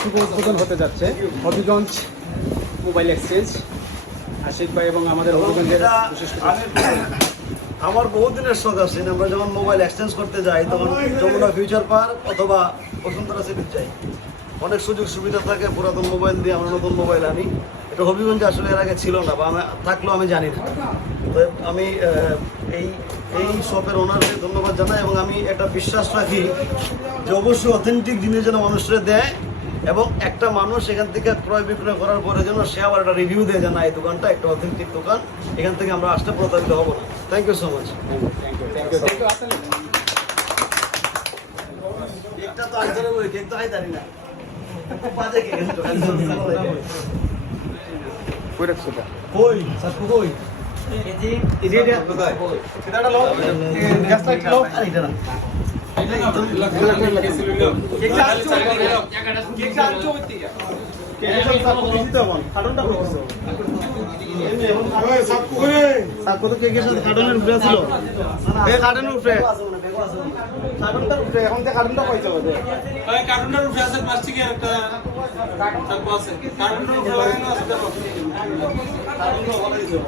শুভ উদ্বোধন হতে যাচ্ছে হবিগঞ্জ মোবাইল এক্সচেঞ্জ। আশিক ভাই এবং আমাদের হবিগঞ্জের বিশেষ আমার বহুদিনের শখ আছে, আমরা যখন মোবাইল এক্সচেঞ্জ করতে যাই তখন যমুনা ফিউচার পার্ক অথবা বসুন্ধরা সিটি যাই। অনেক সুযোগ সুবিধা থাকে, পুরাতন মোবাইল দিয়ে আমরা নতুন মোবাইল আনি। এটা হবিগঞ্জে আসলে এর আগে ছিল না, বা আমি থাকলেও আমি জানি না। তো আমি এই শপের ওনারকে ধন্যবাদ জানাই, এবং আমি একটা বিশ্বাস রাখি যে অবশ্যই অথেন্টিক জিনিস যেন মানুষরা দেয়, এবং একটা মানুষ এখান থেকে ক্রয় বিক্রয় করার পরে যেন সে আবার একটা রিভিউ দেয় যে না এই দোকানটা একটা অথেন্টিক দোকান, এখান থেকে আমরা আসতে প্রতারিত হবো না। Thank you so much. কেকটা তো আনসারে বলি, কেক তো খাই জানি না, বাজে কেক কই রাখছো তা? কই সাকু কই এটা সেটা লো গ্যাস লাইট লো আর এটা না কেক চালছো কেক চালছো হইতে কেক চালছো দিতে হবে কারণটা কইছো এমনি এখন সাকু কই সাকু তো কেকের সাথে কার্টুনের উপরে ছিল, এই কার্টুনের উপরে কার্টুনটার উপরে এখন যে কার্টুনটা কইছো ওই কার্টুনের উপরে আছে প্লাস্টিকের একটা সাকু আছে, কার্টুনের উপরে লাগানো আছে দেখো কার্টুনটা ভালো দিছো।